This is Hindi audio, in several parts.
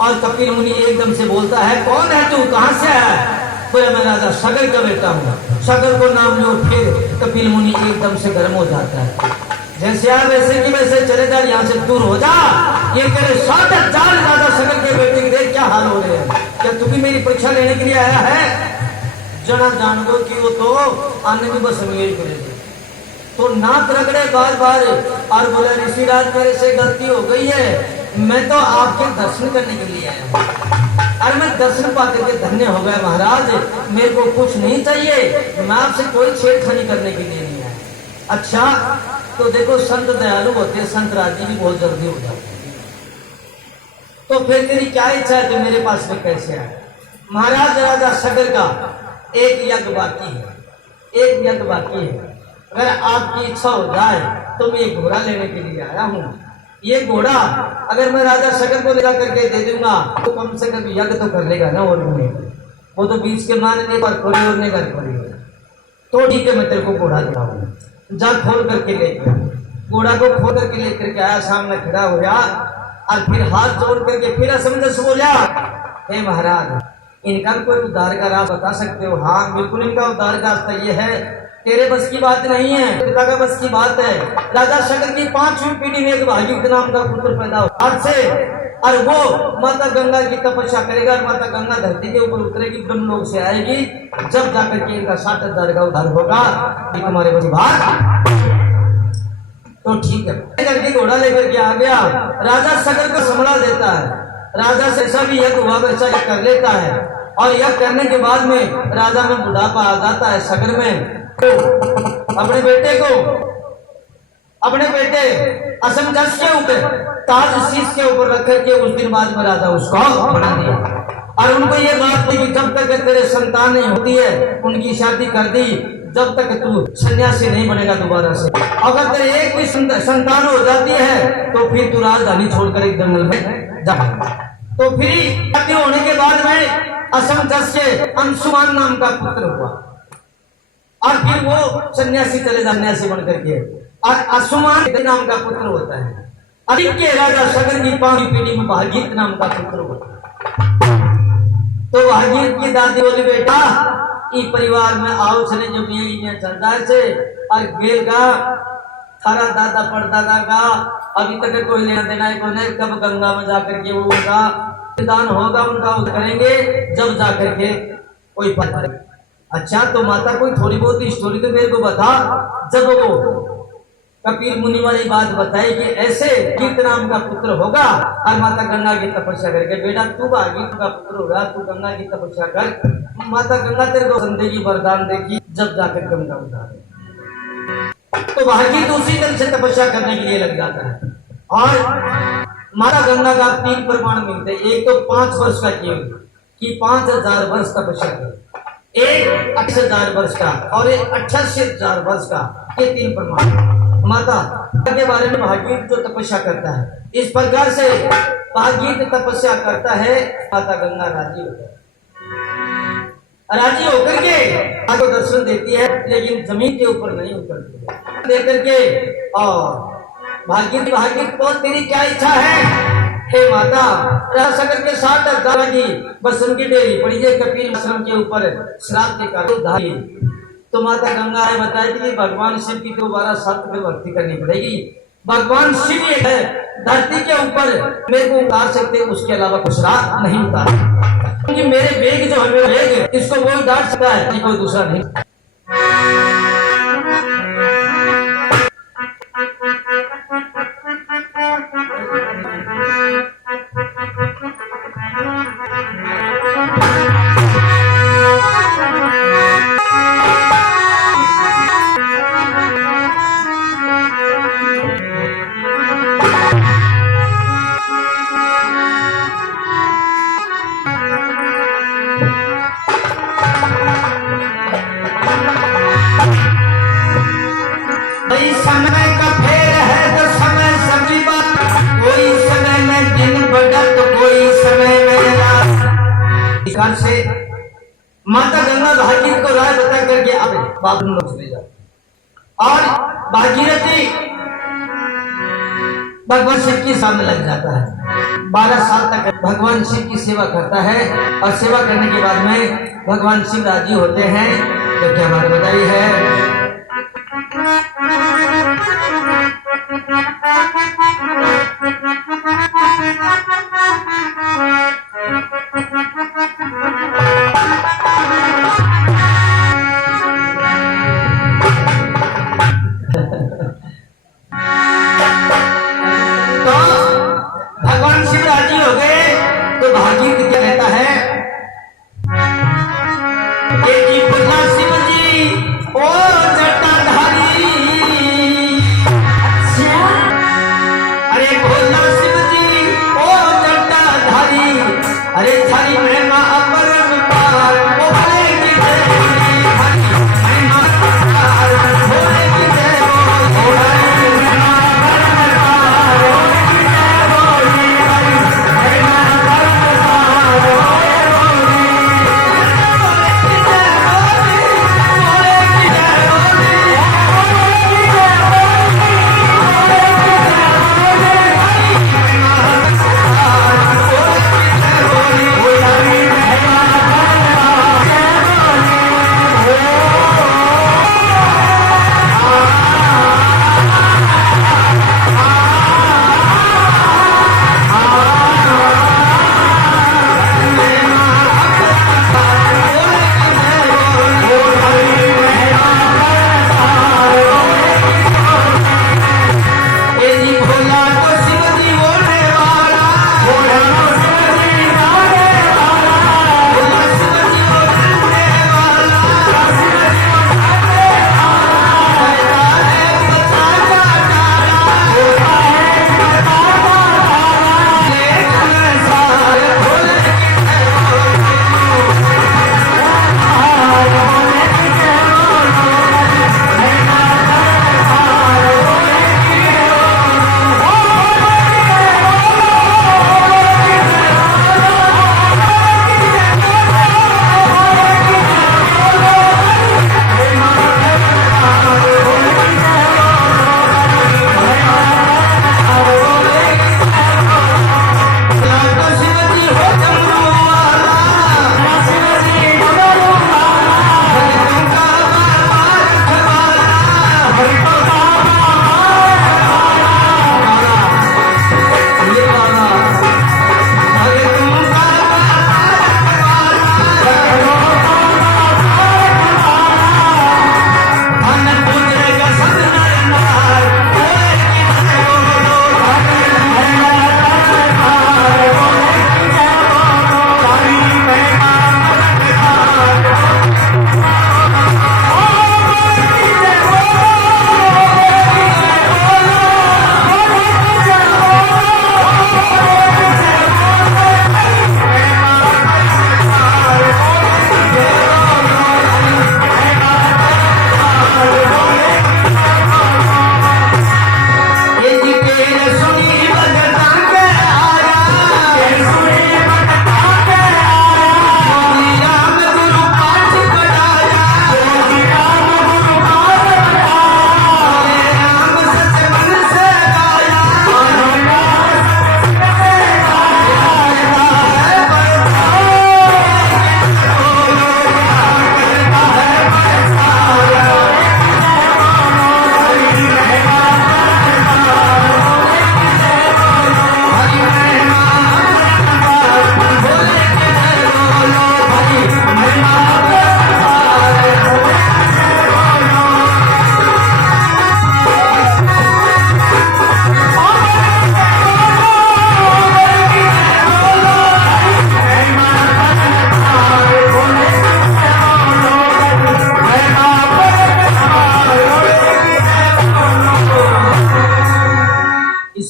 और कपिल मुनि एकदम से बोलता है, कौन है तू, कहां से है? बोले मैं राजा सगर का बेटा हूँ। सगर को नाम लो। फिर कपिल मुनि एकदम से गर्म हो जाता है, जैसे यार वैसे की वैसे चले जा, यहाँ से दूर हो जा। ये तेरे 7,000 राजा सगर के बेटे के देख क्या हाल हो रहे हैं, क्या तू भी मेरी परीक्षा लेने के लिए आया है? जना जान दो कि वो तो आने में बस यही करेंगे। तो नाक रगड़े बार बार और बोला, ऋषिराज मेरे से गलती हो गई है, मैं तो आपके दर्शन करने के लिए आया हूँ। अरे मैं दर्शन पाकर के धन्य हो गया महाराज, मेरे को कुछ नहीं चाहिए, मैं आपसे कोई छेड़खानी करने के लिए नहीं आया। अच्छा तो देखो संत दयालु होते हैं, संत राजी भी बहुत जल्दी हो जाते हैं। तो फिर तेरी क्या इच्छा है, तो मेरे पास में कैसे आए? महाराज राजा सगर का एक यज्ञ बाकी है, एक यज्ञ बाकी है। अगर आपकी इच्छा हो जाए तो मैं एक घोड़ा लेने के लिए आया हूँ। ये घोड़ा अगर मैं राजा सगर को ले जा करके दे दूंगा तो कम से कम यज्ञ तो कर लेगा ना, और वो तो बीच के मानने पर खोरी और नहीं कर खोरी। तो ठीक है, मैं तेरे को घोड़ा देता हूँ, जा खोल करके लेकर। घोड़ा को खोल करके लेकर के आया, सामने खड़ा हो गया और फिर हाथ जोड़ करके फिर असमंजस बोला, हे महाराज इनका कोई उद्धार का राह बता सकते हो? हाँ बिल्कुल, इनका उद्धार का रास्ता ये है, तेरे बस की बात नहीं है, पिता का बस की बात है। राजा सगर की 5वीं पीढ़ी में एक भागीरथ नाम का पुत्र पैदा हुआ आज से, और वो माता गंगा की तपस्या करेगा और माता गंगा धरती के ऊपर उतरेगी, ब्रह्मलोक से आएगी, जब जाकर के इनका 7,000 का उद्धार होगा। ये तुम्हारे बस बात तो ठीक है। करके घोड़ा लेकर के आ गया, राजा सगर को संभला देता है। राजा से ऐसा भी यज्ञ हुआ वैसा कर लेता है, और यज्ञ करने के बाद में राजा में बुढ़ापा आ जाता है सगर में। तो अपने बेटे असमंजस के ऊपर ताज शीश के ऊपर रख करके उस दिन बाद में राजा उसको बना दिया। और उनको ये बात थी कि जब तक तेरे संतान नहीं होती है, उनकी शादी कर दी, जब तक तू सन्यासी नहीं बनेगा दोबारा से। अगर तेरे एक भी संतान हो जाती है तो फिर तू राजधानी छोड़कर एक जंगल में जा। तो फिर शादी होने के बाद में असमंजस के अंशुमान नाम का पुत्र हुआ, और फिर वो सन्यासी चले जा, सन्यासी बन करके, और अंशुमान नाम का पुत्र होता है। आदित्य राजा सगर की 5वीं पीढ़ी में भागीरथ नाम का पुत्र होता है। तो भागीरथ की दादी बोली, बेटा इस परिवार में आओ चले जो चलता से, और गेल का थारा दादा परदादा का अभी तक कोई लेना देना है कोई नहीं, कब गंगा में जाकर के वो उनका दान होगा, उनका करेंगे जब जाकर के कोई पता। अच्छा तो माता कोई थोड़ी बहुत स्टोरी तो मेरे को बता। जब वो कपिल मुनि वाली बात बताई कि ऐसे भागीरथ नाम का पुत्र होगा, और माता गंगा की तपस्या करके, बेटा तू भागीरथ का पुत्र होगा, तू गंगा की तपस्या कर, माता गंगा तेरे को देगी, वरदान देगी, जब जाकर गंगा उतारे। तो भागीरथ उसी दिन से तपस्या करने के लिए लग जाता है, और माता गंगा का 3 प्रमाण मिलते हैं। एक तो 5 वर्ष का कि 5,000 वर्ष तपस्या करे, एक 8,000 वर्ष का, और एक 88,000 वर्ष का। ये 3 प्रमाण माता के बारे में। भागीरथ जो तपस्या करता है इस प्रकार से भागीरथ तपस्या करता है, माता गंगा राजी होकर के आपको दर्शन देती है, लेकिन जमीन के ऊपर नहीं उतरती देकर के। और भागीरथ को तेरी क्या इच्छा है? हे माता, राजा सगर के 7,000 की बस उनकी डेरी पड़ी है, कपिल आश्रम के ऊपर श्राप के कारण। तो माता गंगा ने बताया कि भगवान शिव की दोबारा सत्य में भक्ति करनी पड़ेगी। भगवान शिव ये है धरती के ऊपर मेरे को उतार सकते, उसके अलावा कुछ रात नहीं उतार, क्योंकि मेरे वेग जो है वेग, इसको वो उतार सकता है, कोई दूसरा नहीं। से माता गंगा भागीरथ को राय बता करके अब बाथरूम में चले जाते, और भागीरथी भगवान शिव के सामने लग जाता है। 12 साल तक भगवान शिव की सेवा करता है और सेवा करने के बाद में भगवान शिव राजी होते हैं। तो क्या बात बताई है?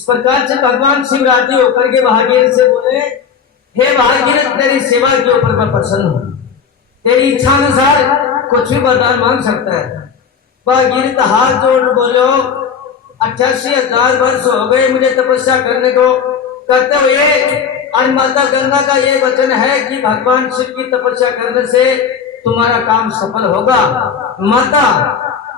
प्रकार से भगवान शिव राजी होकर के भागीरथ से बोले, हे भागीरथ तेरी सेवा के ऊपर मैं प्रसन्न हूँ, तेरी इच्छा अनुसार कुछ भी वरदान मांग सकता है। भागीरथ हाथ जोड़ बोलो, 88,000 वर्ष हो गए मुझे तपस्या करने को, करते हुए आज माता गंगा का ये वचन है कि भगवान शिव की तपस्या करने से तुम्हारा काम सफल होगा। माता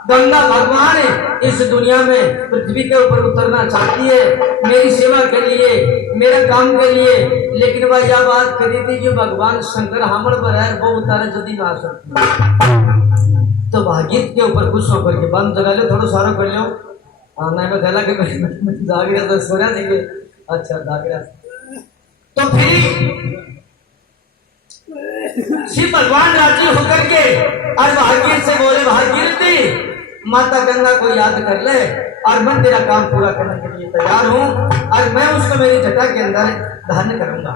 गंगा भगवान इस दुनिया में पृथ्वी के ऊपर उतरना चाहती है मेरी सेवा के लिए, मेरे काम के लिए। लेकिन वह यह बात करी थी कि भगवान शंकर हमर पर है, वो उतारे जल्दी ना आ सकती। तो भागीत के ऊपर खुश होकर के बंद जगा लो, थोड़ा सारा कर लो। नहीं मैं गला के जाग रहा था, सो रहा देखिए। अच्छा जाग रहा। तो फिर शिव भगवान राजी होकर के और भागीरथ से बोले, भागीरथी माता गंगा को याद कर ले और मैं तेरा काम पूरा करने के लिए तैयार हूँ और मैं उसको मेरी जटा के अंदर धारण करूंगा।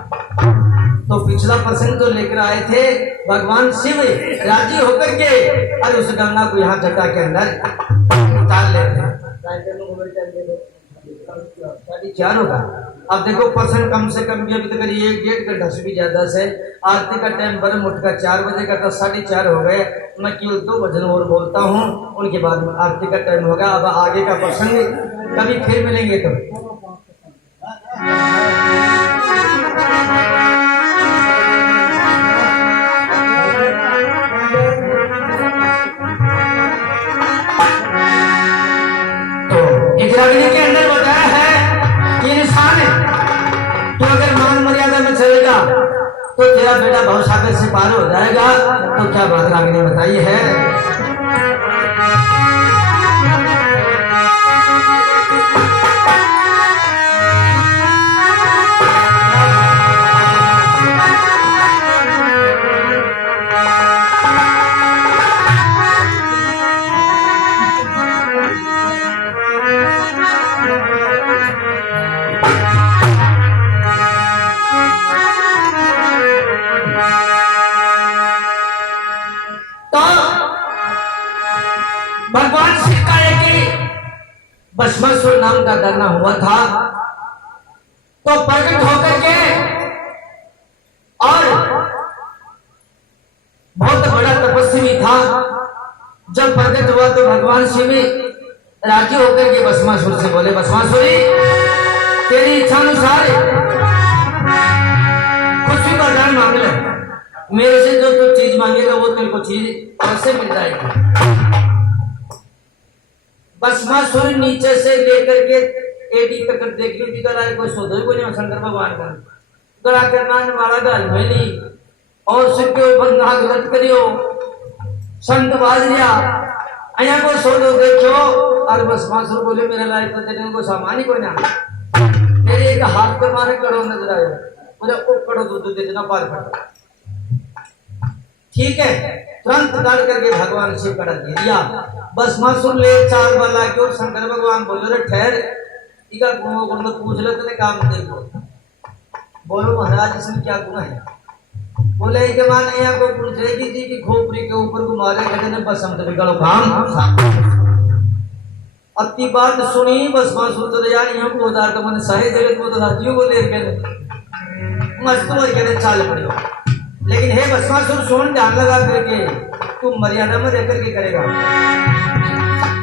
तो पिछला प्रसंग जो लेकर आए थे, भगवान शिव राजी होकर के और उस गंगा को यहाँ जटा के अंदर उतार लेते हैं। 4:30 होगा। अब देखो प्रसंग कम से कम भी अभी तक 1-1.5 घंटा से भी ज्यादा से। आरती का टाइम बरम उठ का 4 बजे का, तो 4:30 हो गए। मैं केवल 2 भजन और बोलता हूँ, उनके बाद में आरती का टाइम होगा। अब आगे का प्रसंग कभी फिर मिलेंगे तो। के अंदर बताया है कि इंसान तो अगर मान मर्यादा में चलेगा तो तेरा बेटा भवसागर से पार हो जाएगा। तो क्या बात राग ने बताई है। भस्मासुर नाम का धरना हुआ था, तो प्रकट होकर के और बहुत बड़ा तपस्वी था। जब प्रकट हुआ तो भगवान शिव राजी होकर के भस्मासुर से बोले, भस्मासुरी तेरी इच्छा अनुसार कुछ भी वरदान मांग ले, मेरे से जो तू चीज मांगेगा वो तेरे को चीज अवश्य मिल जाएगी। भस्मासुर नीचे से लेकर के एडी तक देख ली गला कोई सोधो को नहीं शंकर भगवान का गला करना वाला गल भैली और सिर के ऊपर नाग लट करियो संत बाजरिया अया को सोधो देखो। और भस्मासुर बोले मेरे लायक तो तेरे को सामान ही कोई ना, तेरे एक हाथ पे मारे करो नजर आयो, बोले ओ करो दूध देना पार कर। ठीक है, तुरंत डाल करके भगवान शिव कर दिया। भस्मासुर ले 4 बार लाके और शंकर भगवान बोले रे ठहर, इका गुण तो पूछ ले तेरे काम देखो। बोलो महाराज इसमें क्या गुण है। बोले के मान यहाँ को पूछ रही जी की खोपड़ी के ऊपर को मारे कहते ने बस हम तो बिगड़ो काम। अति बात सुनी भस्मासुर तो यार यहाँ को उदार तो मैंने सारे जगत को तो राजियों को ले के मस्त हो गए चाल पड़ो। लेकिन हे भस्मासुर सुन ध्यान लगा करके, तू मर्यादा में रह करके करेगा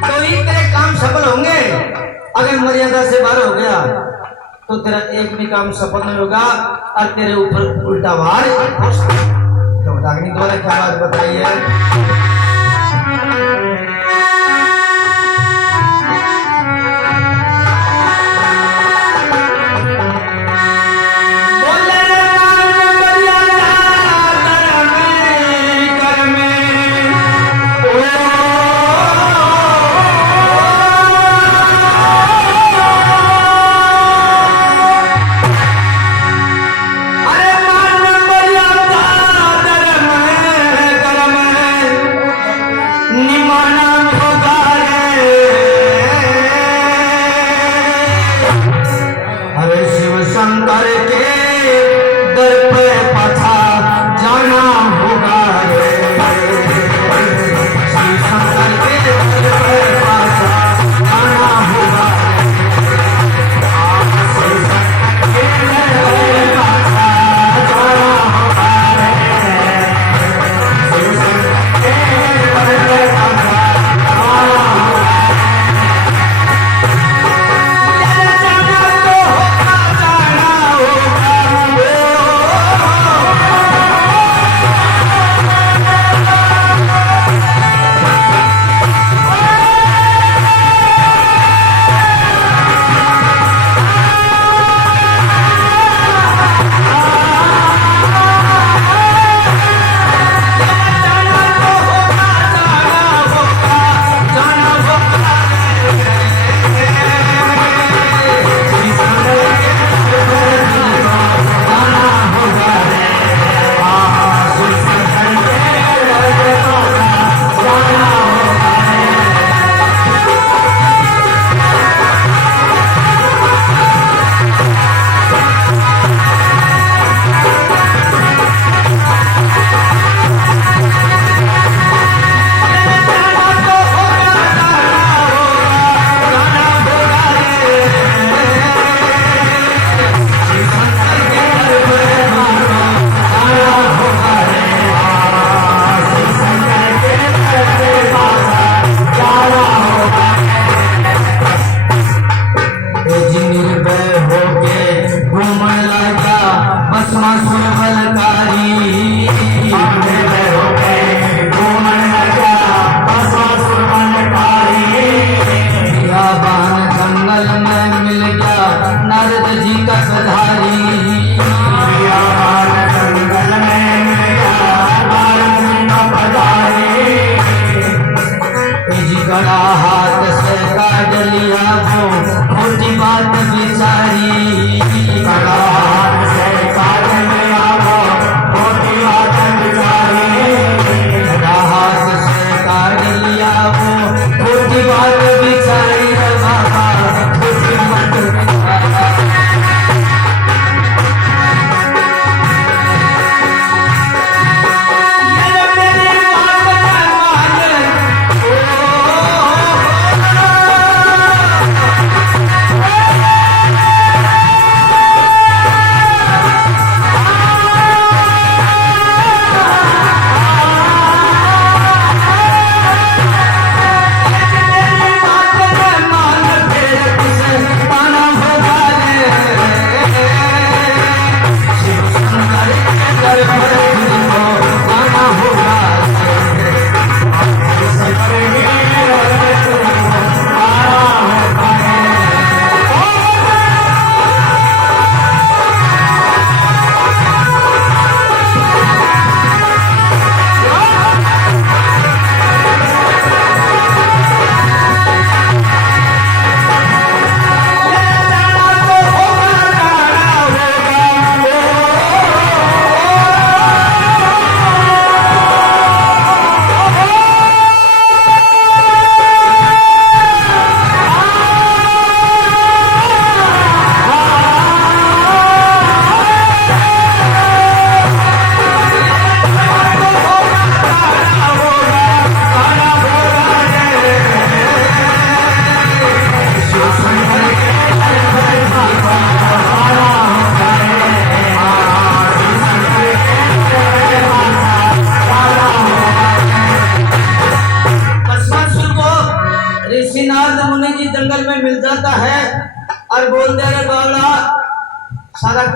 तो ही तेरे काम सफल होंगे। अगर मर्यादा से बाहर हो गया तो तेरा एक भी काम सफल नहीं होगा और तेरे ऊपर उल्टा वार हो सकता है। तो रागिनी द्वारा क्या बात बताई है।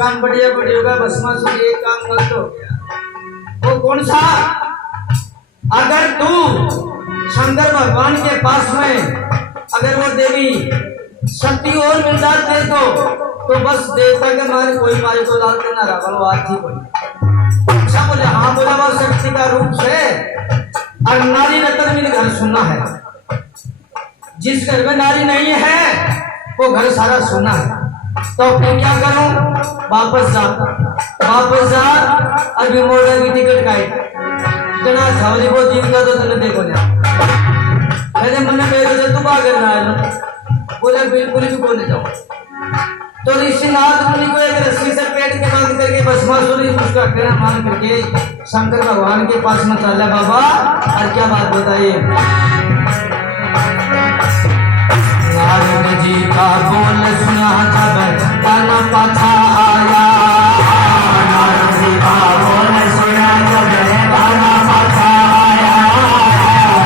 काम बढ़िया बढ़िया होगा, भस्मासुर एक काम गलत हो गया। वो कौन सा? अगर तू शंकर भगवान के पास में अगर वो देवी शक्ति और मिल जाती है तो बस देवता के मारे कोई मारे को डालते ना रावण वो हाथी कोई। अच्छा बोले हाँ, बोला वो शक्ति का रूप से और नारी नतर मिल घर सुनना है। जिस घर में नारी नहीं है वो घर सारा सुना है। तो फिर क्या करूं? वापस जा अभी मोटर की टिकट काट जना छावली को जीत का तो तने देखो ना मैंने मने मेरे से तू भाग रहा है। बोले बिल्कुल भी बोले जाओ। तो ऋषिनाथ मुनि को एक रस्सी से पेट के बांध करके भस्मासुर उसका कहना मान करके शंकर भगवान के पास में चला। बाबा और क्या बात बताइए? नारद जी का बोल सुना जब ताना पाछा आया। नारद जी का बोल सुना जब ताना पाछा आया।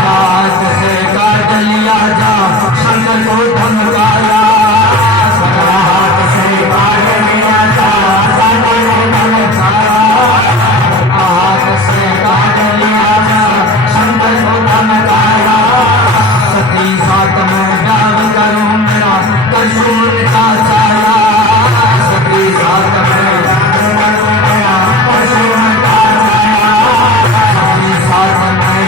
हाथ से काट लिया जा शंकर को धमकाया। हाथ से काट लिया जा शंकर को धमकाया। हाथ से काट लिया जा शंकर को धमकाया। सती साथ में करूं मेरा कसूर का छाया। सती साथ में करूं मेरा कसूर का छाया। सती साथ में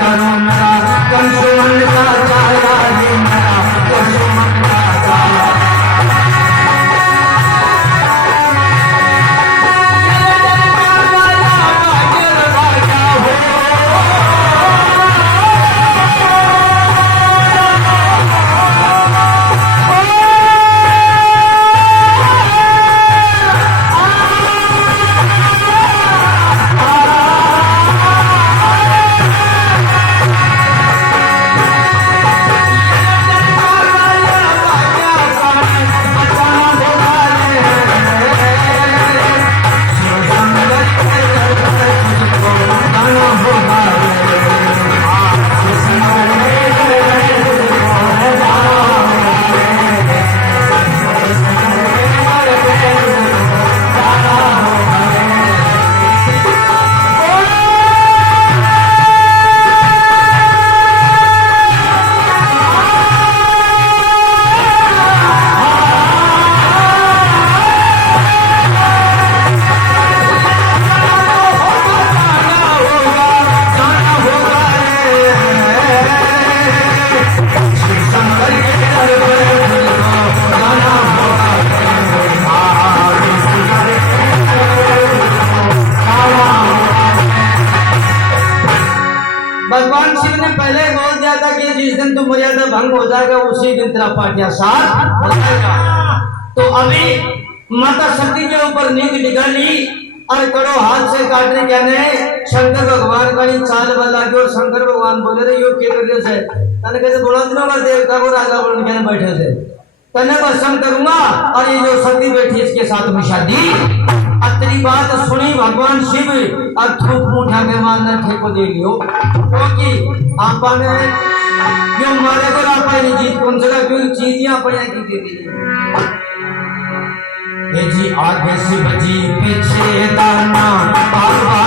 करूं मेरा कसूर का छाया। ये मेरा कसूर का छाया। भगवान शिव ने पहले बोल दिया था कि जिस दिन तुम मर्यादा भंग हो जाएगा उसी दिन तेरा पाटिया साथ हो जाएगा। तो अभी माता शक्ति के ऊपर नींद निकाल ली और करो हाथ से काटने कहने शंकर भगवान का चाल वाला के और शंकर भगवान बोले रे यो के कर से तने कहते बोला दिनों का देवता को राजा बन के बैठे थे तने भस्म करूंगा और ये जो शक्ति बैठी इसके साथ में शादी। तेरी बात सुनी भगवान शिव और थूक मुठा के मारना ठेको दे लियो क्योंकि आपने क्यों मारे को आपा नहीं जीत कौन सा क्यों चीजियां पड़िया की दे दी ये जी आगे शिव जी पीछे दाना बाबा